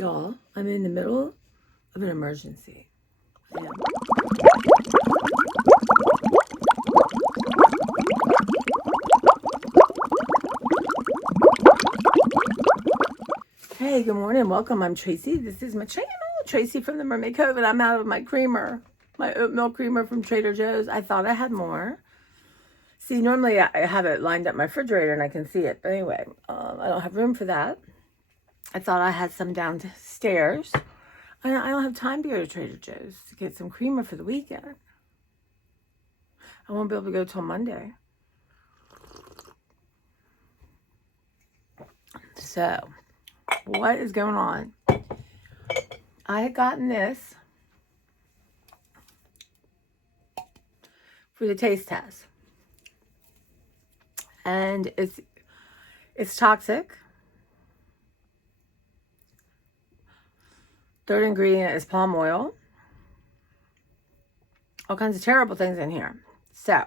Y'all, I'm in the middle of an emergency. I am. Hey, good morning. Welcome. I'm Tracy. This is my channel, Tracy from the Mermaid Cove, and I'm out of my creamer, my oat milk creamer from Trader Joe's. I thought I had more. See, normally I have it lined up my refrigerator and I can see it. But anyway, I don't have room for that. I thought I had some downstairs. I don't have time to go to Trader Joe's to get some creamer for the weekend. I won't be able to go till Monday. So, what is going on? I had gotten this for the taste test. And it's toxic. Third ingredient is palm oil. All kinds of terrible things in here. So,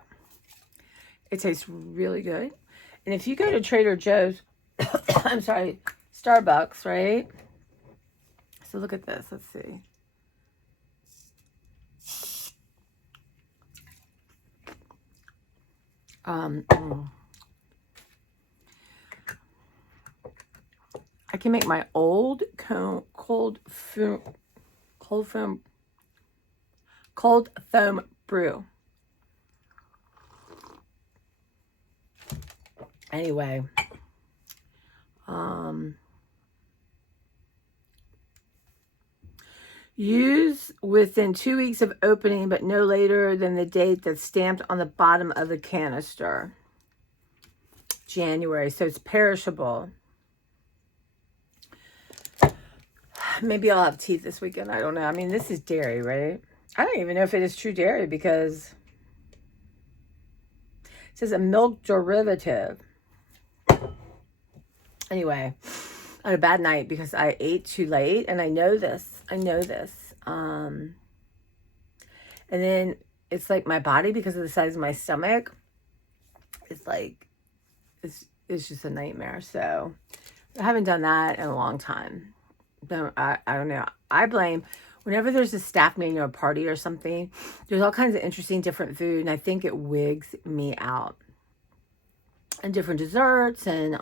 it tastes really good. And if you go to Trader Joe's, I'm sorry, Starbucks, right? So look at this. Let's see. I can make my old cold foam brew. Anyway, use within 2 weeks of opening, but no later than the date that's stamped on the bottom of the canister. January, so it's perishable. Maybe I'll have teeth this weekend. I don't know. I mean, this is dairy, right? I don't even know if it is true dairy because it says a milk derivative. Anyway, I had a bad night because I ate too late, and I know this. And then it's like my body, because of the size of my stomach, it's like, it's just a nightmare. So I haven't done that in a long time. I don't know. I blame, whenever there's a staff meeting or a party or something, there's all kinds of interesting different food, and I think it wigs me out. And different desserts, and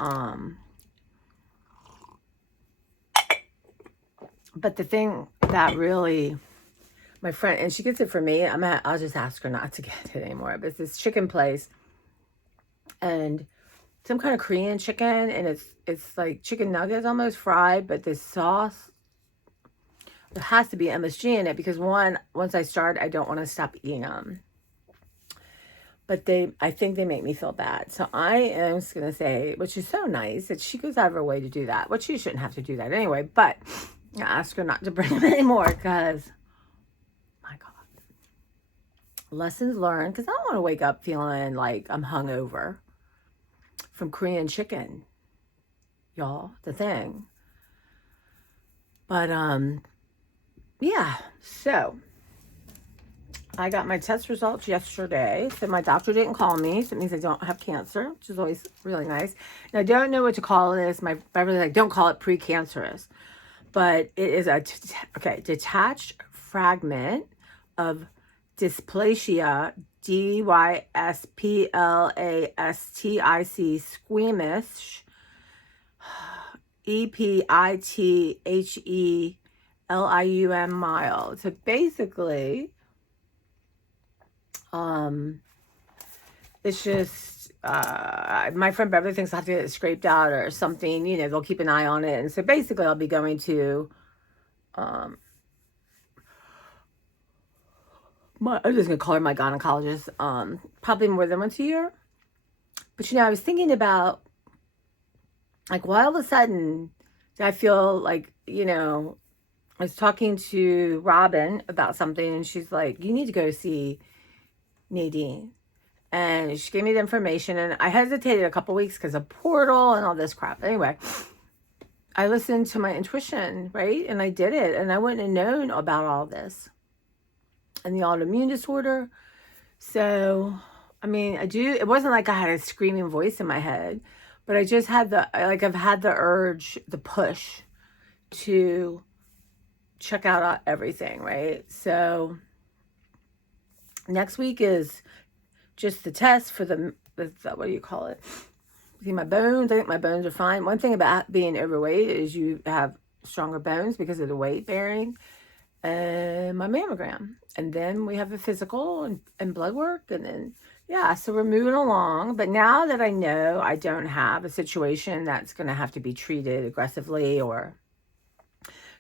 but the thing that really, my friend, and she gets it for me, I'll just ask her not to get it anymore, but it's this chicken place, and some kind of Korean chicken, and it's like chicken nuggets almost fried, but this sauce, there has to be MSG in it, because once I start, I don't want to stop eating them. But I think they make me feel bad. So I am just going to say, which is so nice, that she goes out of her way to do that, which she shouldn't have to do that anyway, but I ask her not to bring them anymore, because, my God. Lessons learned, because I don't want to wake up feeling like I'm hungover from Korean chicken, y'all, the thing. But, yeah, so I got my test results yesterday. So my doctor didn't call me, so it means I don't have cancer, which is always really nice. And I don't know what to call this. My Beverly's like, don't call it precancerous. But it is a detached fragment of dysplasia, dysplastics, squamous, epithelium mild. So basically, it's just, my friend Beverly thinks I have to get it scraped out or something, they'll keep an eye on it. And so basically I'll be going to, I'm just going to call her my gynecologist, probably more than once a year. But, I was thinking about, like, why all of a sudden did I feel like, I was talking to Robin about something, and she's like, you need to go see Nadine. And she gave me the information, and I hesitated a couple weeks because of Portal and all this crap. Anyway, I listened to my intuition, right? And I did it, and I wouldn't have known about all this and the autoimmune disorder. So, I mean, it wasn't like I had a screaming voice in my head, but I just had I've had the urge, the push to check out everything, right? So next week is just the test for the what do you call it? See my bones. I think my bones are fine. One thing about being overweight is you have stronger bones because of the weight bearing, and my mammogram. And then we have a physical and blood work. And then, yeah, so we're moving along. But now that I know I don't have a situation that's going to have to be treated aggressively or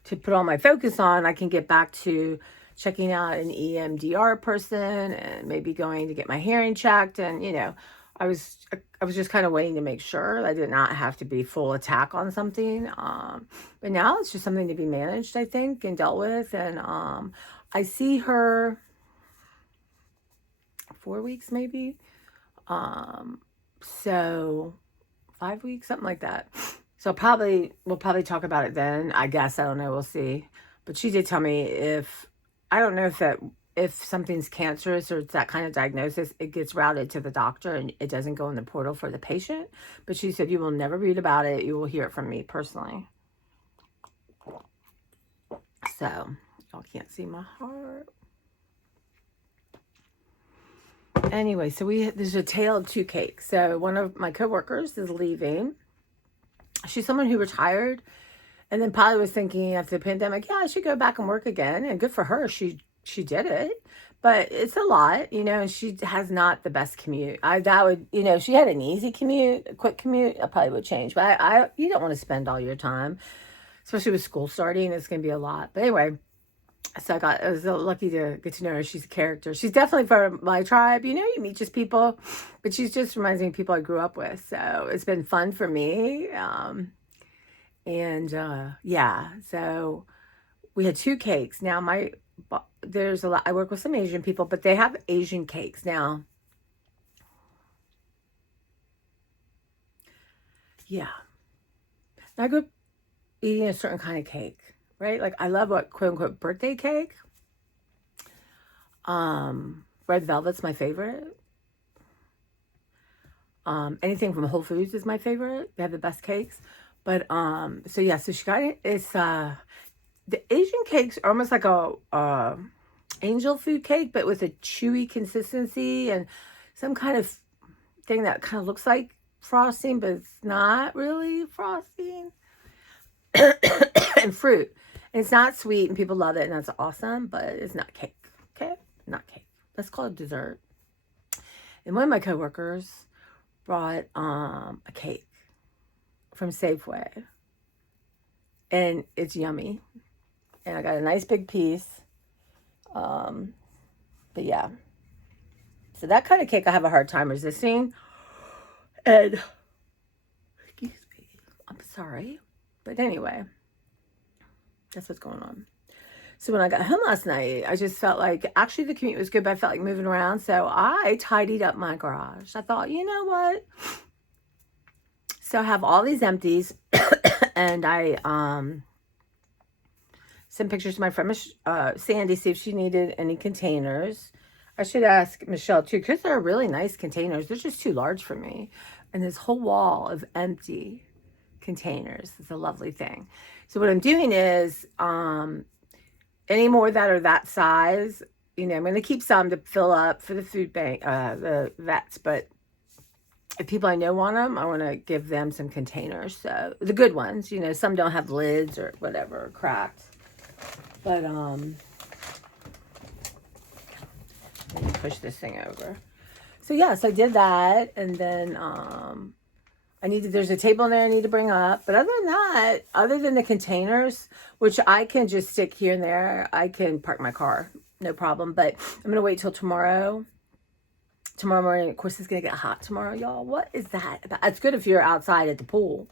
to put all my focus on, I can get back to checking out an EMDR person and maybe going to get my hearing checked. And, I was just kind of waiting to make sure I did not have to be full attack on something. But now it's just something to be managed, I think, and dealt with. And I see her 4 weeks, maybe. So 5 weeks, something like that. So we'll probably talk about it then. I guess, I don't know, we'll see. But she did tell me I don't know if something's cancerous or it's that kind of diagnosis, it gets routed to the doctor and it doesn't go in the portal for the patient. But she said, you will never read about it. You will hear it from me personally. So, y'all can't see my heart. Anyway, so there's a tale of two cakes. So one of my coworkers is leaving. She's someone who retired and then probably was thinking after the pandemic, yeah, I should go back and work again. And good for her. She did it, but it's a lot, and she has not the best commute. She had an easy commute, a quick commute, I probably would change, but you don't want to spend all your time, especially with school starting. It's going to be a lot. But anyway, so I was lucky to get to know her. She's a character. She's definitely from my tribe. You meet just people, but she's just reminds me of people I grew up with. So it's been fun for me. Yeah, so we had two cakes. Now there's a lot, I work with some Asian people, but they have Asian cakes. Now, yeah. Now I grew up eating a certain kind of cake, right? Like I love what quote unquote birthday cake. Red velvet's my favorite. Anything from Whole Foods is my favorite. They have the best cakes. But so yeah, so she got it. It's the Asian cakes are almost like a angel food cake, but with a chewy consistency and some kind of thing that kind of looks like frosting, but it's not really frosting. And fruit. And it's not sweet and people love it and that's awesome, but it's not cake. Okay? Not cake. Let's call it dessert. And one of my coworkers brought a cake from Safeway. And it's yummy. And I got a nice big piece. But yeah. So that kind of cake I have a hard time resisting. And excuse me. I'm sorry. But anyway, that's what's going on. So when I got home last night, I just felt like, actually the commute was good, but I felt like moving around. So I tidied up my garage. I thought, you know what? So I have all these empties and I sent pictures to my friend Sandy, see if she needed any containers. I should ask Michelle too, because they're really nice containers. They're just too large for me. And this whole wall of empty containers is a lovely thing. So what I'm doing is any more that are that size, I'm going to keep some to fill up for the food bank, the vets, but if people I know want them, I want to give them some containers. So the good ones, some don't have lids or whatever, or cracked. But let me push this thing over. So yes, I did that, and then there's a table in there I need to bring up. But other than that, other than the containers, which I can just stick here and there, I can park my car, no problem. But I'm gonna wait till tomorrow morning. Of course, it's gonna get hot tomorrow, y'all. What is that about? It's good if you're outside at the pool,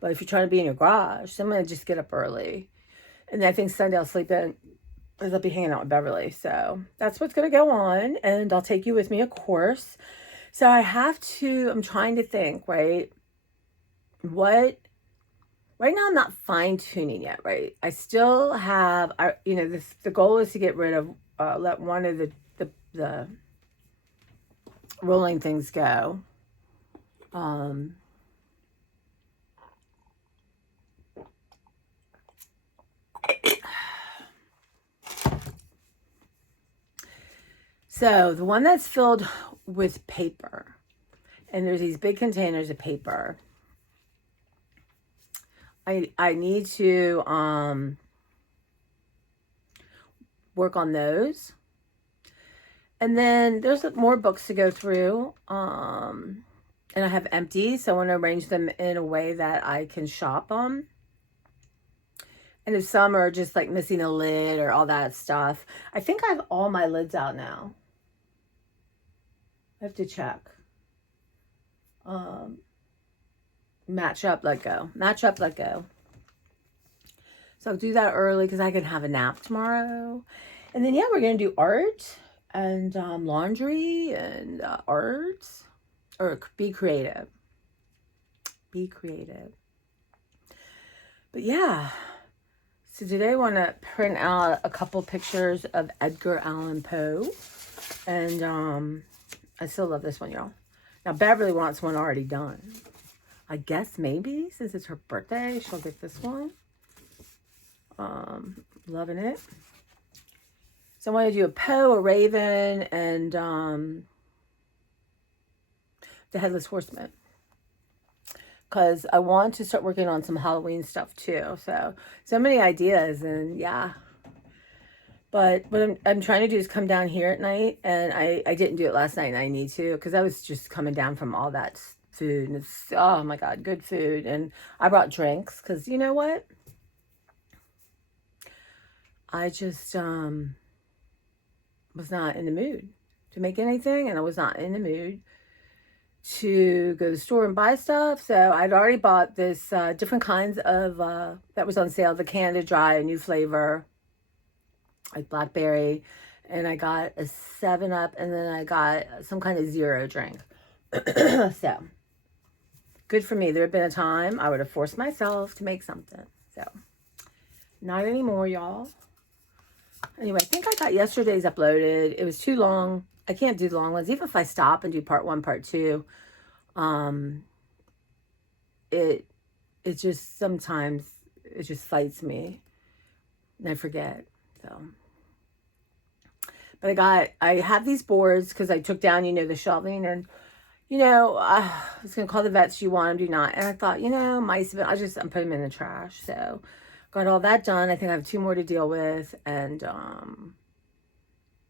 but if you're trying to be in your garage, so I'm gonna just get up early. And then I think Sunday I'll sleep in, because I'll be hanging out with Beverly. So that's what's gonna go on, and I'll take you with me, of course. So I'm trying to think, right? Right now I'm not fine tuning yet, right? I still have, the goal is to get rid of, let one of the rolling things go. So the one that's filled with paper, and there's these big containers of paper. I need to work on those. And then there's more books to go through. And I have empty, so I want to arrange them in a way that I can shop them. And if some are just like missing a lid or all that stuff, I think I have all my lids out now. I have to check. Match up, let go. Match up, let go. So I'll do that early because I can have a nap tomorrow. And then, yeah, we're going to do art and laundry and art. Or be creative. Be creative. But yeah. So today I want to print out a couple pictures of Edgar Allan Poe. And I still love this one, y'all. Now, Beverly wants one already done. I guess maybe, since it's her birthday, she'll get this one. Loving it. So I want to do a Poe, a Raven, and the Headless Horseman. Because I want to start working on some Halloween stuff too. So many ideas, and yeah. But what I'm trying to do is come down here at night, and I didn't do it last night, and I need to, because I was just coming down from all that food, and it's, oh my God, good food. And I brought drinks, because you know what? I just was not in the mood to make anything, and I was not in the mood to go to the store and buy stuff. So I'd already bought this different kinds of, that was on sale, the Canada Dry, a new flavor, like blackberry, and I got a 7-Up, and then I got some kind of zero drink. So, good for me. There had been a time I would have forced myself to make something. So, not anymore, y'all. Anyway, I think I got yesterday's uploaded. It was too long. I can't do long ones. Even if I stop and do part 1, part 2, it just sometimes, it just fights me. And I forget. So, but I have these boards because I took down, the shelving, and, I was going to call the vets, you want them, do not. And I thought, mice, but I'm putting them in the trash. So got all that done. I think I have 2 more to deal with. And,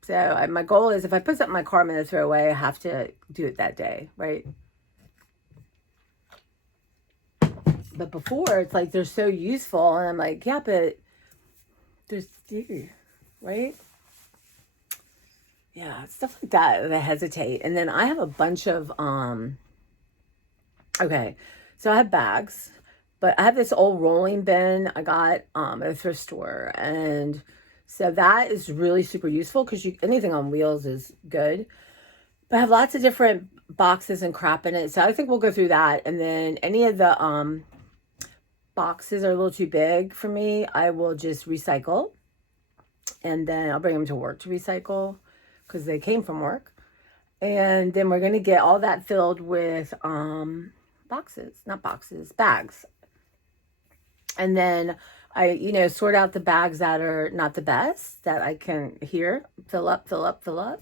so my goal is if I put something in my car I'm going to throw away, I have to do it that day, right? But before, it's like they're so useful. And I'm like, yeah, but there's, right? Yeah, stuff like that I hesitate. And then I have a bunch of, okay, so I have bags, but I have this old rolling bin I got at a thrift store. And so that is really super useful because anything on wheels is good. But I have lots of different boxes and crap in it. So I think we'll go through that. And then any of the boxes are a little too big for me, I will just recycle. And then I'll bring them to work to recycle because they came from work. And then we're going to get all that filled with bags. And then I, sort out the bags that are not the best that I can fill up. But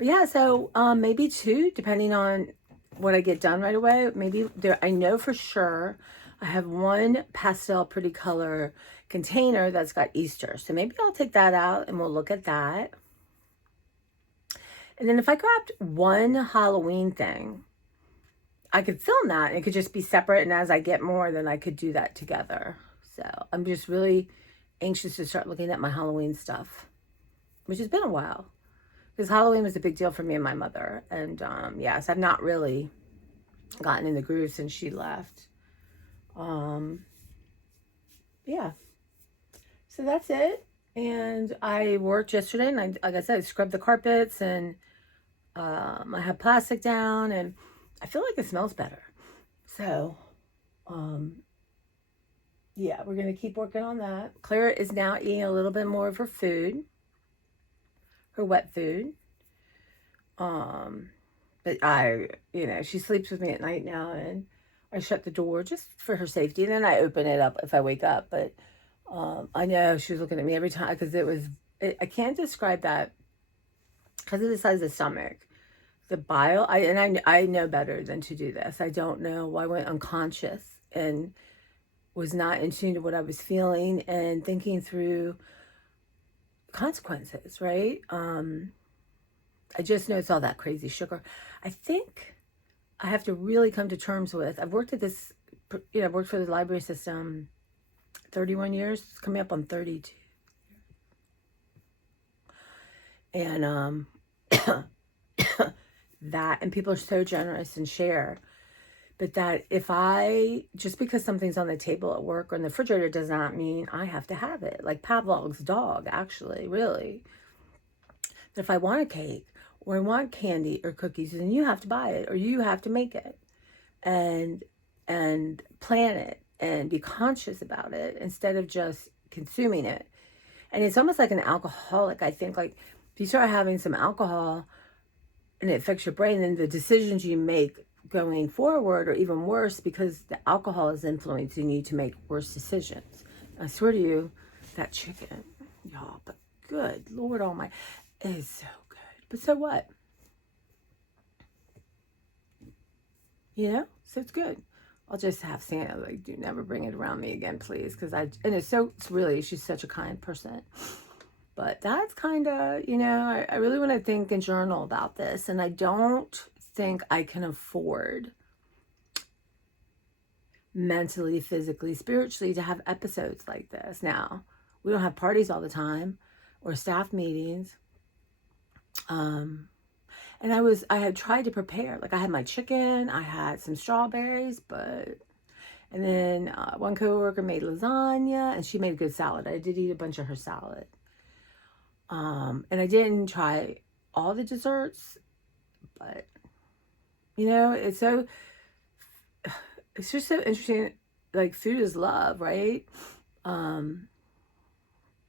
yeah, so maybe 2, depending on what I get done right away. Maybe I know for sure I have 1 pastel pretty color container that's got Easter. So maybe I'll take that out and we'll look at that. And then if I grabbed 1 Halloween thing, I could film that. It could just be separate. And as I get more, then I could do that together. So I'm just really anxious to start looking at my Halloween stuff, which has been a while. Because Halloween was a big deal for me and my mother. And yes, I've not really gotten in the groove since she left. Yeah. So that's it. And I worked yesterday, and like I said, I scrubbed the carpets, and I have plastic down, and I feel like it smells better. So, yeah, we're going to keep working on that. Clara is now eating a little bit more of her food, her wet food. But she sleeps with me at night now, and I shut the door just for her safety. And then I open it up if I wake up. But I know she was looking at me every time because I can't describe that because of the size of the stomach. The bile, I know better than to do this. I don't know why I went unconscious and was not in tune to what I was feeling and thinking through consequences, right? I just know it's all that crazy sugar. I think I have to really come to terms with, I've worked at this, I've worked for the library system 31 years, it's coming up on 32. And that, and people are so generous and share, but that if I, just because something's on the table at work or in the refrigerator does not mean I have to have it. Like Pavlov's dog, actually, really. That if I want a cake or I want candy or cookies, then you have to buy it or you have to make it and plan it and be conscious about it instead of just consuming it. And it's almost like an alcoholic. I think, like, if you start having some alcohol and it affects your brain, then the decisions you make going forward are even worse because the alcohol is influencing you to make worse decisions. I swear to you, that chicken, y'all, but good Lord Almighty, it is so good. But so what? You know? So it's good. I'll just have Santa, like, do never bring it around me again, please. Because it's really, she's such a kind person. But that's kind of, I really want to think and journal about this. And I don't think I can afford mentally, physically, spiritually to have episodes like this. Now, we don't have parties all the time or staff meetings. And I had tried to prepare. Like, I had my chicken, I had some strawberries, and then one coworker made lasagna, and she made a good salad. I did eat a bunch of her salad. And I didn't try all the desserts, but, it's just so interesting. Like, food is love, right?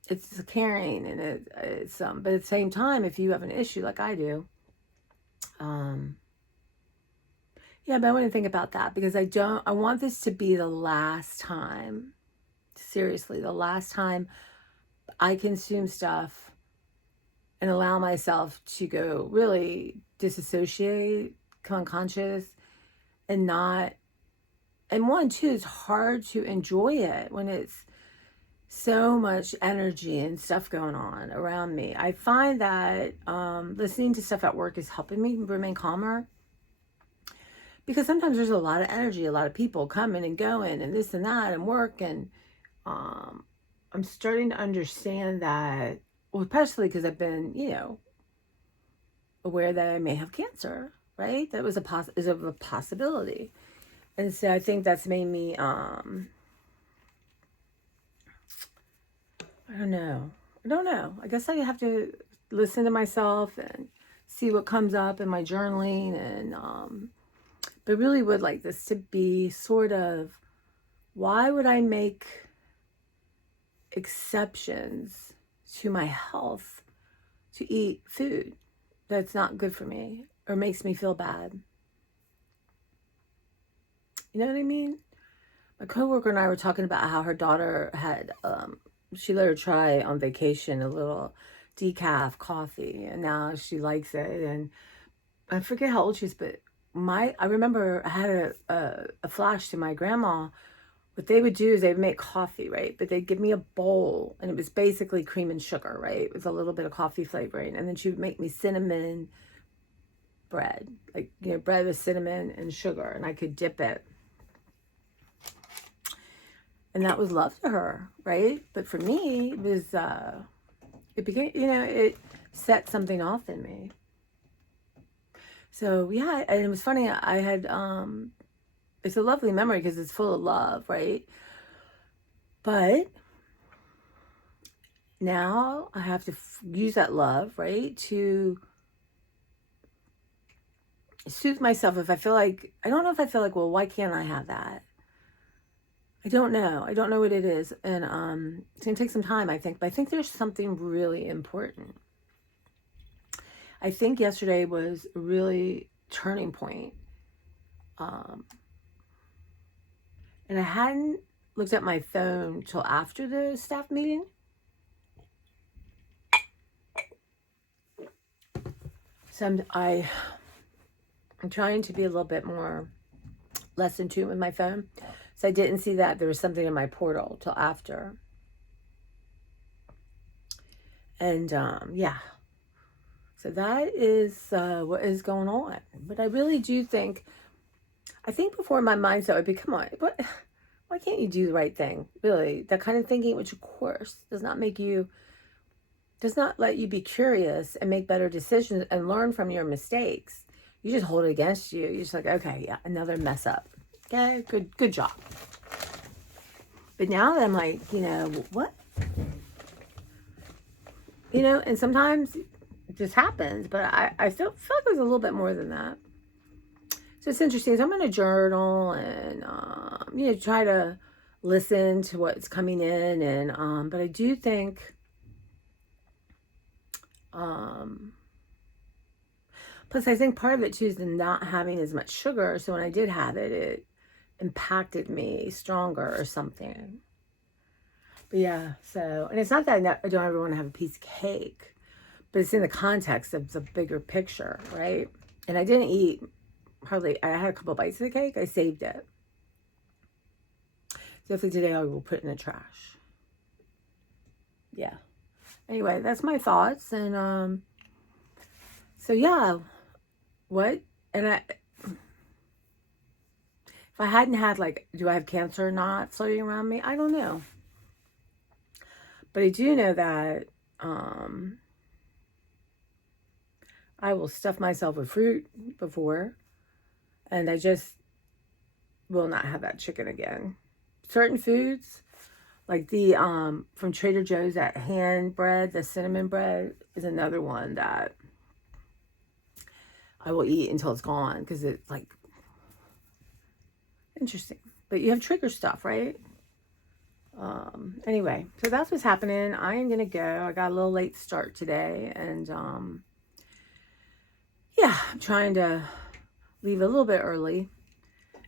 It's caring, and it's but at the same time, if you have an issue like I do, yeah, but I want to think about that because I want this to be the last time, seriously, the last time I consume stuff and allow myself to go really disassociate, come unconscious, and not, and one, too, it's hard to enjoy it when it's so much energy and stuff going on around me. I find that listening to stuff at work is helping me remain calmer because sometimes there's a lot of energy, a lot of people coming and going and this and that and work. And I'm starting to understand that, well, especially because I've been, aware that I may have cancer, right? That was a possibility. And so I think that's made me, I don't know. I guess I have to listen to myself and see what comes up in my journaling. And, but really would like this to be sort of, why would I make exceptions to my health to eat food that's not good for me or makes me feel bad? You know what I mean? My coworker and I were talking about how her daughter had, she let her try on vacation a little decaf coffee, and now she likes it. And I forget how old she is, but I remember I had a flash to my grandma. What they would do is they would make coffee, right? But they'd give me a bowl, and it was basically cream and sugar, right? With a little bit of coffee flavoring. And then she would make me cinnamon bread, like, bread with cinnamon and sugar, and I could dip it. And that was love to her, right? But for me, it was, it became, it set something off in me. So, yeah, and it was funny. I had, it's a lovely memory because it's full of love, right? But now I have to use that love, right, to soothe myself if I feel like, I don't know if I feel like, well, why can't I have that? I don't know what it is. And it's going to take some time, I think. But I think there's something really important. I think yesterday was a really turning point. And I hadn't looked at my phone till after the staff meeting. So I'm trying to be a little bit less in tune with my phone. So I didn't see that there was something in my portal till after. And yeah. So that is what is going on. But I really do think, I think before my mindset would be, come on, why can't you do the right thing? Really, that kind of thinking, which of course does not let you be curious and make better decisions and learn from your mistakes. You just hold it against you. You're just like, okay, yeah, another mess up. Okay, good job. But now that I'm like, what? And sometimes it just happens, but I still feel like there's a little bit more than that. So it's interesting. So I'm going to journal and, try to listen to what's coming in. And, but I do think, plus I think part of it too is the not having as much sugar. So when I did have it, it impacted me stronger or something. But yeah, so, and it's not that I don't ever want to have a piece of cake, but it's in the context of the bigger picture, right? And I didn't eat hardly, I had a couple bites of the cake. I saved it. So hopefully today I will put it in the trash. Yeah. Anyway, that's my thoughts. And so yeah, what? And if I hadn't had, like, do I have cancer or not floating around me? I don't know. But I do know that I will stuff myself with fruit before, and I just will not have that chicken again. Certain foods, like the from Trader Joe's, that hand bread, the cinnamon bread, is another one that I will eat until it's gone, because it's like interesting. But you have trigger stuff, right? Anyway, so that's what's happening. I am gonna go. I got a little late start today, and yeah, I'm trying to leave a little bit early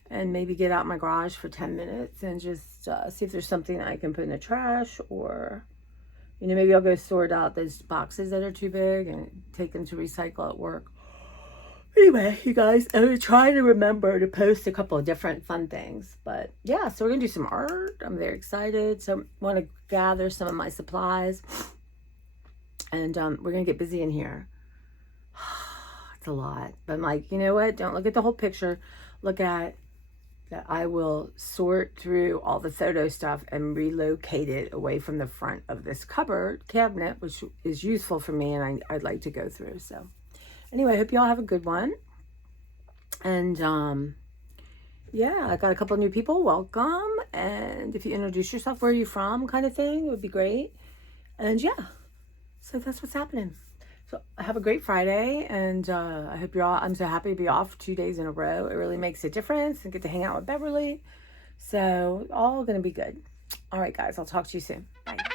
and maybe get out my garage for 10 minutes and just see if there's something I can put in the trash, or maybe I'll go sort out those boxes that are too big and take them to recycle at work. Anyway, you guys, I'm trying to remember to post a couple of different fun things. But yeah, so we're going to do some art. I'm very excited. So I want to gather some of my supplies. And we're going to get busy in here. It's a lot. But I'm like, you know what? Don't look at the whole picture. Look at that. I will sort through all the photo stuff and relocate it away from the front of this cupboard cabinet, which is useful for me and I'd like to go through. So anyway, I hope you all have a good one. And yeah, I got a couple of new people. Welcome. And if you introduce yourself, where are you from, kind of thing, it would be great. And yeah, so that's what's happening. So have a great Friday. And I hope you're all, I'm so happy to be off 2 days in a row. It really makes a difference, and get to hang out with Beverly. So all going to be good. All right, guys, I'll talk to you soon. Bye.